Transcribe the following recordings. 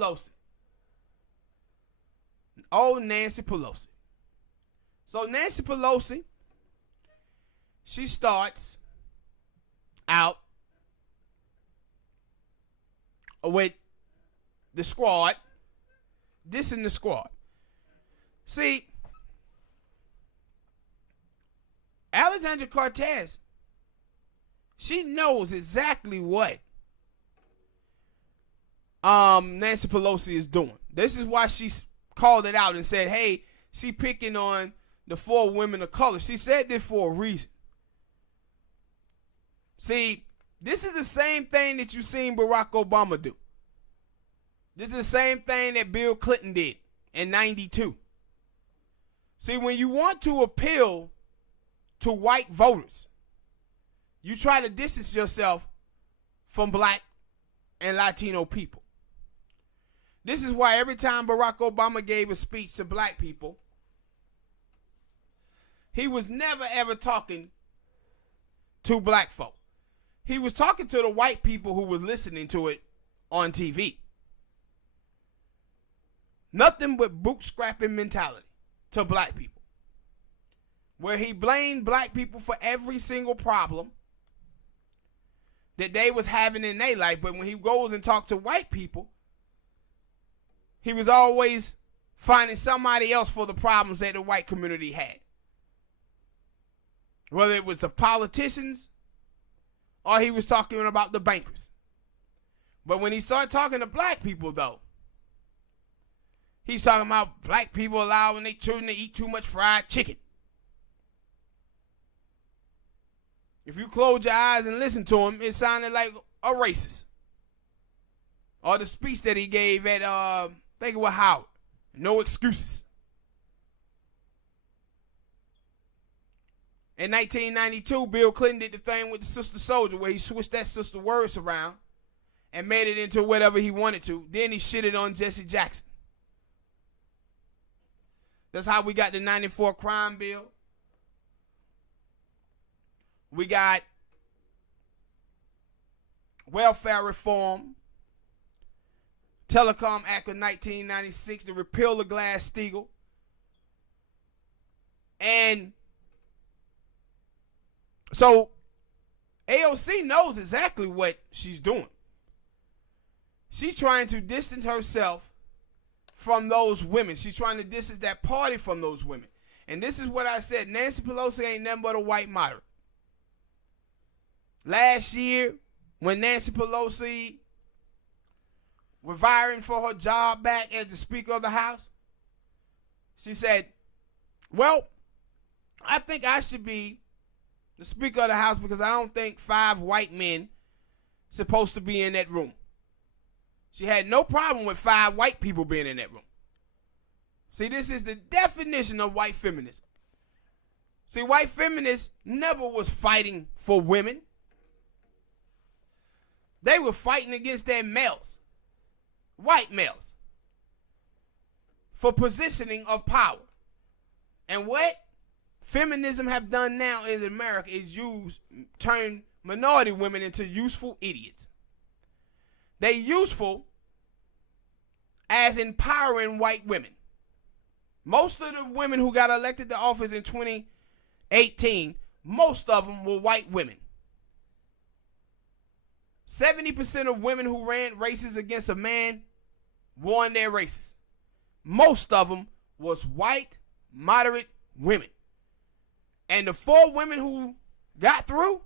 Pelosi. Oh, Nancy Pelosi. So Nancy Pelosi, she starts out with the squad, dissing the squad. See, Alexandria Cortez, she knows exactly what Nancy Pelosi is doing. This is why she called it out and said, hey, she picking on the 4 women of color. She said this for a reason. See, this is the same thing that you seen Barack Obama do. This is the same thing that Bill Clinton did in 92. See, when you want to appeal to white voters, you try to distance yourself from black and Latino people. This is why every time Barack Obama gave a speech to black people, he was never ever talking to black folk. He was talking to the white people who were listening to it on TV. Nothing but bootstrapping mentality to black people, where he blamed black people for every single problem that they was having in their life. But when he goes and talks to white people, he was always finding somebody else for the problems that the white community had. Whether it was the politicians or he was talking about the bankers. But when he started talking to black people, though, he's talking about black people allowing their children to eat too much fried chicken. If you close your eyes and listen to him, it sounded like a racist. Or the speech that he gave at, I think it was Howard. No excuses. In 1992, Bill Clinton did the thing with the Sister Soldier where he switched that sister words around and made it into whatever he wanted to. Then he shitted on Jesse Jackson. That's how we got the 94 crime bill. We got welfare reform, Telecom Act of 1996, to repeal the Glass-Steagall. And so AOC knows exactly what she's doing. She's trying to distance herself from those women. She's trying to distance that party from those women. And this is what I said. Nancy Pelosi ain't nothing but a white moderate. Last year, when Nancy Pelosi was vying for her job back as the Speaker of the House, she said, well, I think I should be the Speaker of the House because I don't think 5 white men supposed to be in that room. She had no problem with 5 white people being in that room. See, this is the definition of white feminism. See, white feminists never was fighting for women. They were fighting against their males, white males, for positioning of power. And what feminism have done now in America is turn minority women into useful idiots. They useful as empowering white women. Most of the women who got elected to office in 2018, most of them were white women. 70% of women who ran races against a man won their races. Most of them was white, moderate women. And the 4 women who got through,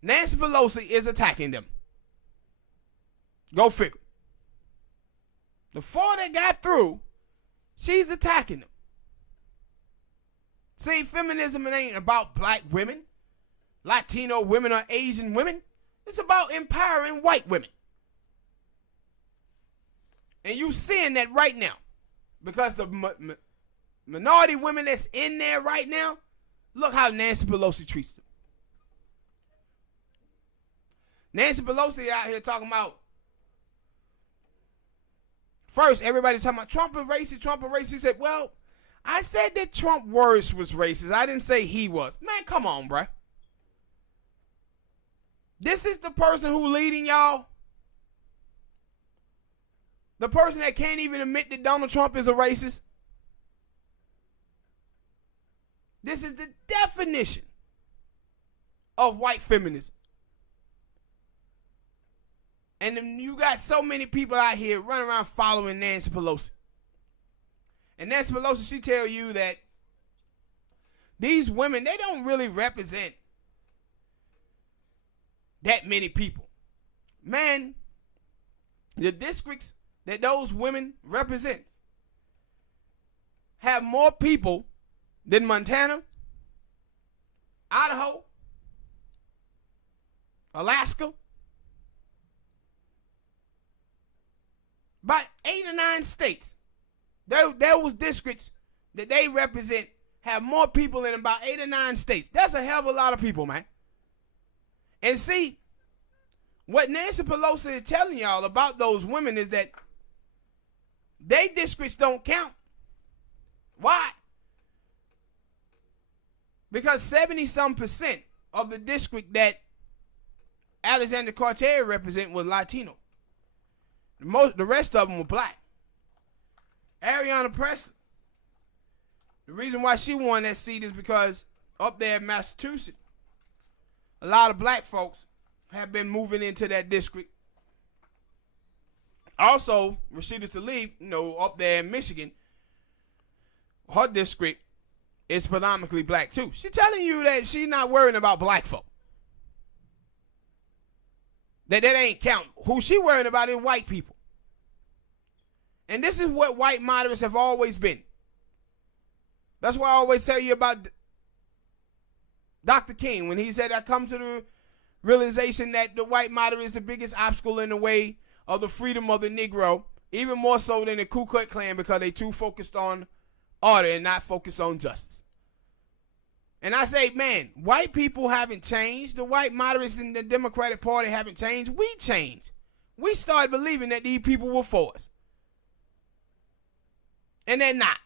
Nancy Pelosi is attacking them. Go figure. The 4 that got through, she's attacking them. See, feminism, it ain't about black women, Latino women, or Asian women. It's about empowering white women. And you seeing that right now. Because the minority women that's in there right now, look how Nancy Pelosi treats them. Nancy Pelosi out here talking about, first, everybody's talking about Trump is racist, Trump is racist. He said, well, I said that Trump words was racist. I didn't say he was. Man, come on, bruh. This is the person who leading y'all. The person that can't even admit that Donald Trump is a racist. This is the definition of white feminism. And then you got so many people out here running around following Nancy Pelosi. And Nancy Pelosi, she tell you that these women, they don't really represent that many people. Man, the districts that those women represent have more people than Montana, Idaho, Alaska, about 8 or 9 states. There was districts that they represent have more people in about 8 or 9 states. That's a hell of a lot of people, man. And see, what Nancy Pelosi is telling y'all about those women is that they districts don't count. Why? Because 70-some% of the district that Alexander Cortez represent was Latino. The rest of them were black. Ariana Presley, the reason why she won that seat is because up there in Massachusetts, a lot of black folks have been moving into that district. Also, Rashida Tlaib, up there in Michigan, her district is predominantly black too. She's telling you that she's not worrying about black folk. That ain't count. Who she worrying about is white people. And this is what white moderates have always been. That's why I always tell you about Dr. King when he said, I come to the realization that the white moderate is the biggest obstacle in the way of the freedom of the Negro, even more so than the Ku Klux Klan, because they too focused on order and not focused on justice. And I say, man, white people haven't changed. The white moderates in the Democratic Party haven't changed. We changed. We started believing that these people were for us. And they're not.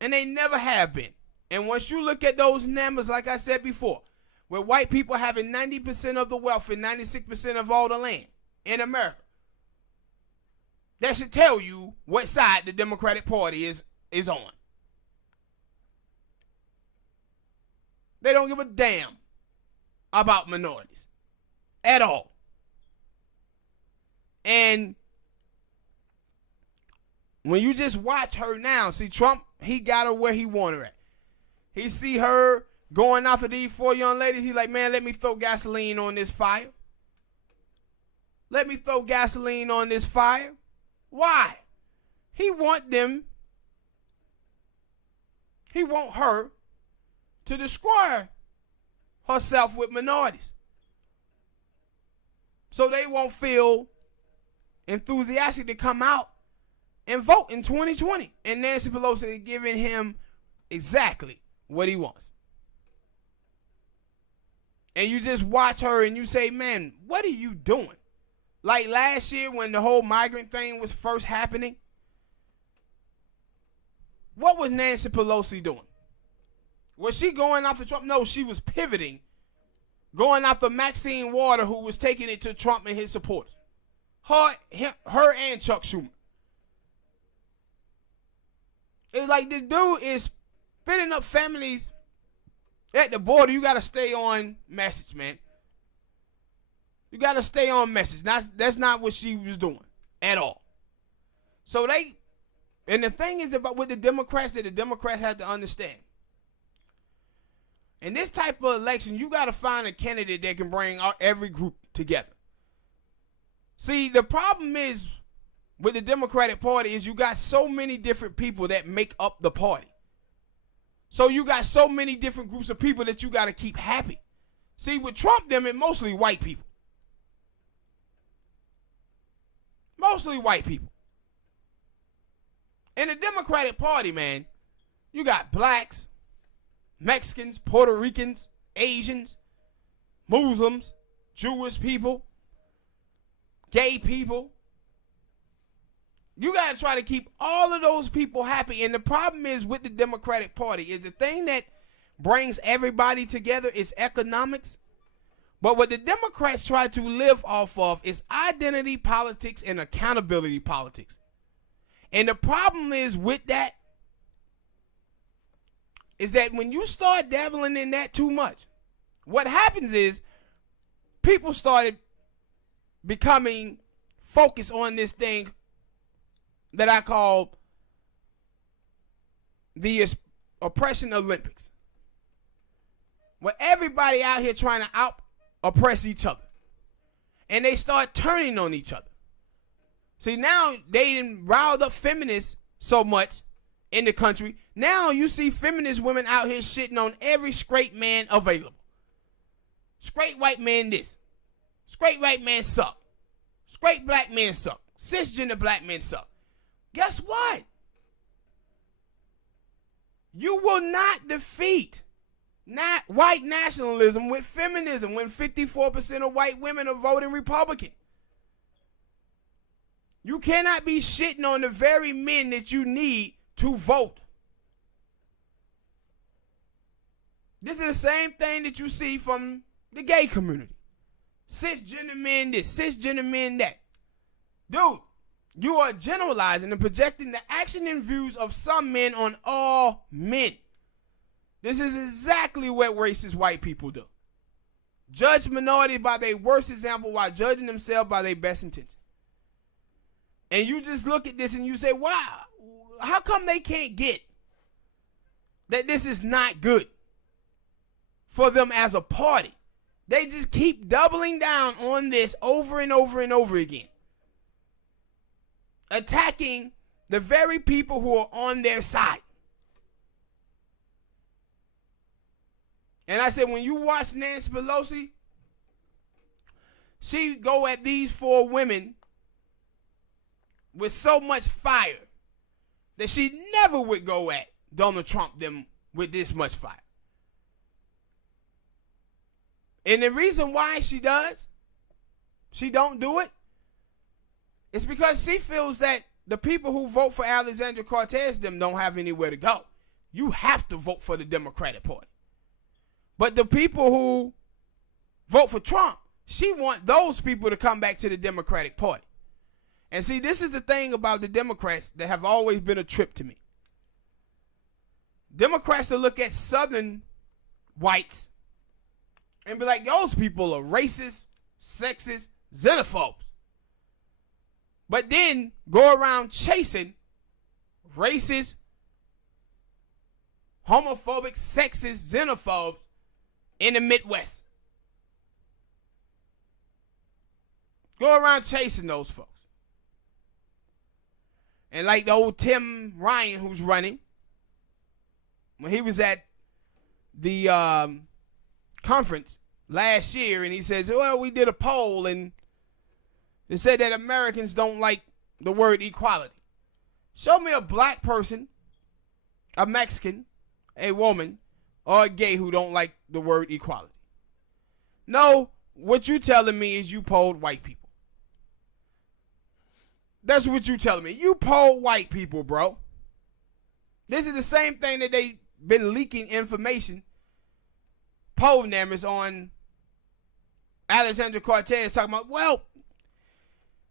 And they never have been. And once you look at those numbers, like I said before, where white people having 90% of the wealth and 96% of all the land in America, that should tell you what side the Democratic Party is on. They don't give a damn about minorities at all. And when you just watch her now, see, Trump, he got her where he wanted her at. He see her going after these 4 young ladies. He's like, man, let me throw gasoline on this fire. Let me throw gasoline on this fire. Why? He want her to destroy herself with minorities. So they won't feel enthusiastic to come out and vote in 2020. And Nancy Pelosi is giving him exactly what he wants. And you just watch her and you say, man, what are you doing? Like last year when the whole migrant thing was first happening, what was Nancy Pelosi doing? Was she going after Trump? No, she was pivoting, going after Maxine Waters, who was taking it to Trump and his supporters. Her and Chuck Schumer. It's like this dude is spitting up families at the border. You got to stay on message, man. You got to stay on message. That's not what she was doing at all. So and the thing is about with the Democrats that the Democrats have to understand. In this type of election, you got to find a candidate that can bring every group together. See, the problem is with the Democratic Party is you got so many different people that make up the party. So you got so many different groups of people that you got to keep happy. See, with Trump, them, it's mostly white people. Mostly white people. In the Democratic Party, man, you got blacks, Mexicans, Puerto Ricans, Asians, Muslims, Jewish people, gay people. You got to try to keep all of those people happy. And the problem is with the Democratic Party is the thing that brings everybody together is economics. But what the Democrats try to live off of is identity politics and accountability politics. And the problem is with that is that when you start dabbling in that too much, what happens is people started becoming focused on this thing that I call the oppression Olympics, where everybody out here trying to out oppress each other, and they start turning on each other. See, now they didn't riled up feminists so much in the country. Now you see feminist women out here shitting on every straight man available. Straight white man this. Straight white man suck. Straight black men suck. Cisgender black men suck. Guess what? You will not defeat white nationalism with feminism when 54% of white women are voting Republican. You cannot be shitting on the very men that you need to vote. This is the same thing that you see from the gay community. Cisgender men this, cisgender men that. Dude, you are generalizing and projecting the action and views of some men on all men. This is exactly what racist white people do. Judge minorities by their worst example while judging themselves by their best intention. And you just look at this and you say, wow, how come they can't get that this is not good for them as a party? They just keep doubling down on this over and over and over again, attacking the very people who are on their side. And I said, when you watch Nancy Pelosi, she go at these four women with so much fire that she never would go at Donald Trump them with this much fire. And the reason why she don't do it, is because she feels that the people who vote for Alexandria Cortez them don't have anywhere to go. You have to vote for the Democratic Party. But the people who vote for Trump, she want those people to come back to the Democratic Party. And see, this is the thing about the Democrats that have always been a trip to me. Democrats will look at Southern whites and be like, those people are racist, sexist, xenophobes. But then go around chasing racist, homophobic, sexist, xenophobes in the Midwest. Go around chasing those folks. And like the old Tim Ryan who's running, when he was at the conference last year, and he says, well, we did a poll and it said that Americans don't like the word equality. Show me a black person, a Mexican, a woman, or a gay who don't like the word equality. No, what you telling me is you polled white people. That's what you telling me. You polled white people, bro. This is the same thing that they've been leaking information, poll numbers on Alexandria Cortez, talking about, well,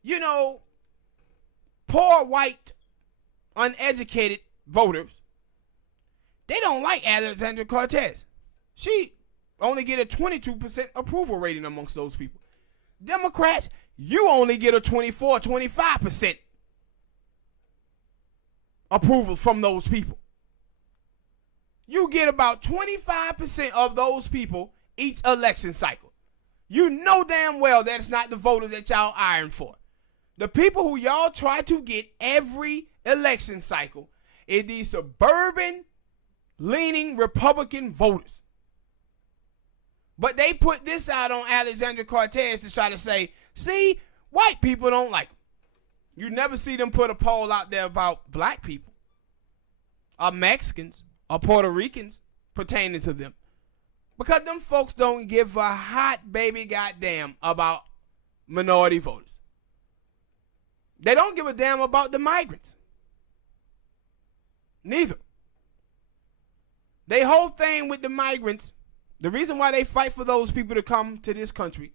you know, poor white, uneducated voters, they don't like Alexandria Cortez. She only get a 22% approval rating amongst those people. Democrats, you only get a 24, 25% approval from those people. You get about 25% of those people each election cycle. You know damn well that's not the voters that y'all iron for. The people who y'all try to get every election cycle is these suburban leaning Republican voters. But they put this out on Alexandria Cortez to try to say, see, white people don't like them. You never see them put a poll out there about black people or Mexicans or Puerto Ricans pertaining to them. Because them folks don't give a hot baby goddamn about minority voters. They don't give a damn about the migrants. Neither. They whole thing with the migrants, the reason why they fight for those people to come to this country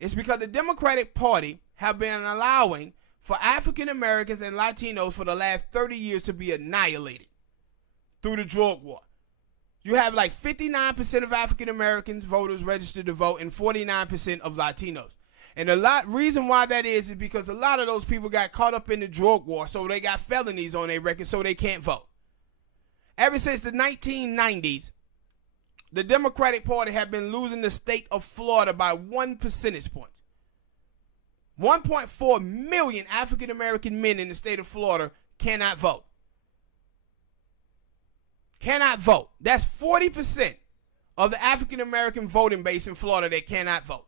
is because the Democratic Party have been allowing for African Americans and Latinos for the last 30 years to be annihilated through the drug war. You have like 59% of African Americans voters registered to vote and 49% of Latinos. And reason why that is because a lot of those people got caught up in the drug war, so they got felonies on their record, so they can't vote. Ever since the 1990s, the Democratic Party have been losing the state of Florida by 1 percentage point. 1.4 million African American men in the state of Florida cannot vote. Cannot vote. That's 40% of the African American voting base in Florida that cannot vote.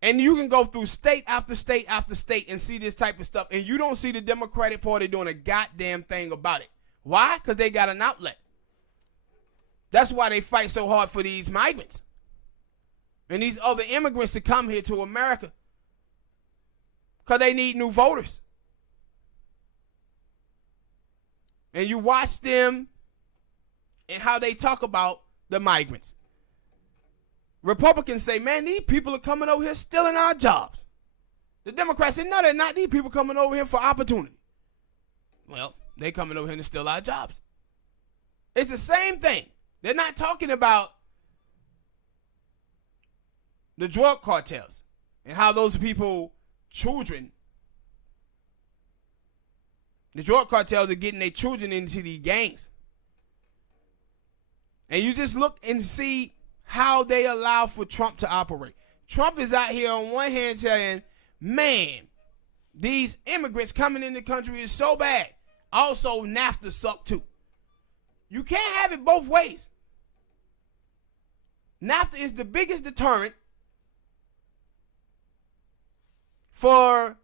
And you can go through state after state after state and see this type of stuff, and you don't see the Democratic Party doing a goddamn thing about it. Why? Because they got an outlet. That's why they fight so hard for these migrants and these other immigrants to come here to America, because they need new voters. And you watch them and how they talk about the migrants. Republicans say, man, these people are coming over here stealing our jobs. The Democrats say, no, they're not. These people coming over here for opportunity. Well, they coming over here to steal our jobs. It's the same thing. They're not talking about the drug cartels and how those people, children, the drug cartels are getting their children into these gangs. And you just look and see how they allow for Trump to operate. Trump is out here on one hand saying, man, these immigrants coming in the country is so bad. Also, NAFTA sucked too. You can't have it both ways. NAFTA is the biggest deterrent for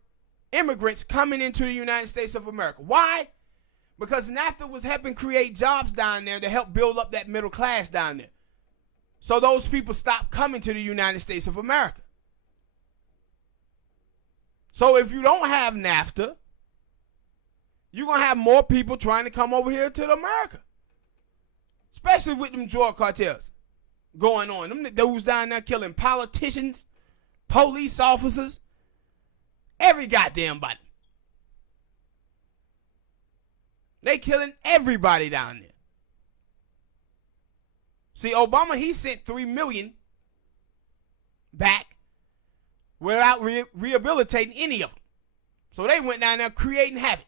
immigrants coming into the United States of America. Why? Because NAFTA was helping create jobs down there to help build up that middle class down there. So those people stopped coming to the United States of America. So if you don't have NAFTA, you're going to have more people trying to come over here to America. Especially with them drug cartels going on. Them dudes down there killing politicians, police officers, every goddamn body. They killing everybody down there. See, Obama, he sent 3 million back without rehabilitating any of them. So they went down there creating havoc.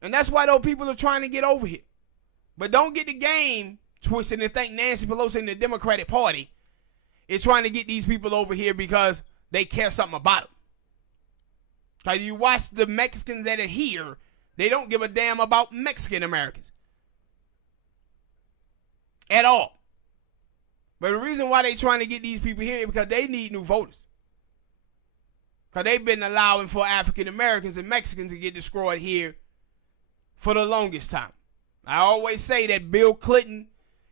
And that's why those people are trying to get over here. But don't get the game twisted and think Nancy Pelosi and the Democratic Party is trying to get these people over here because they care something about them. Because you watch the Mexicans that are here, they don't give a damn about Mexican Americans at all. But the reason why they're trying to get these people here is because they need new voters. Because they've been allowing for African Americans and Mexicans to get destroyed here for the longest time. I always say that Bill Clinton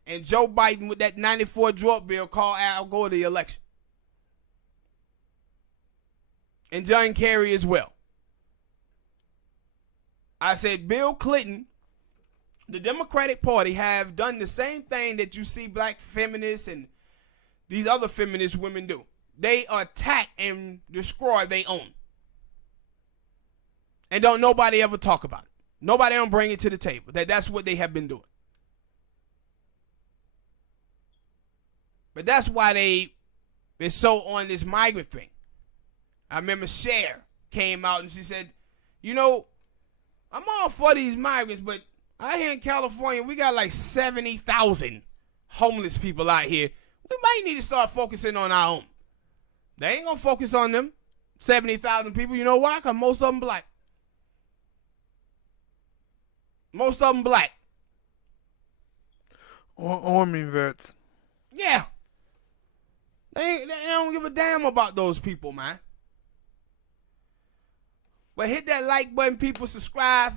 and Joe Biden with that 94 drug bill called Al Gore the election. And John Kerry as well. I said Bill Clinton, the Democratic Party have done the same thing that you see black feminists and these other feminist women do. They attack and destroy their own. And don't nobody ever talk about it. Nobody don't bring it to the table. That's what they have been doing. But that's why they're so on this migrant thing. I remember Cher came out and she said, you know, I'm all for these migrants, but out here in California, we got like 70,000 homeless people out here. We might need to start focusing on our own. They ain't going to focus on them 70,000 people. You know why? Because most of them black. Most of them black. Army vets. Yeah. They don't give a damn about those people, man. But hit that like button, people. Subscribe.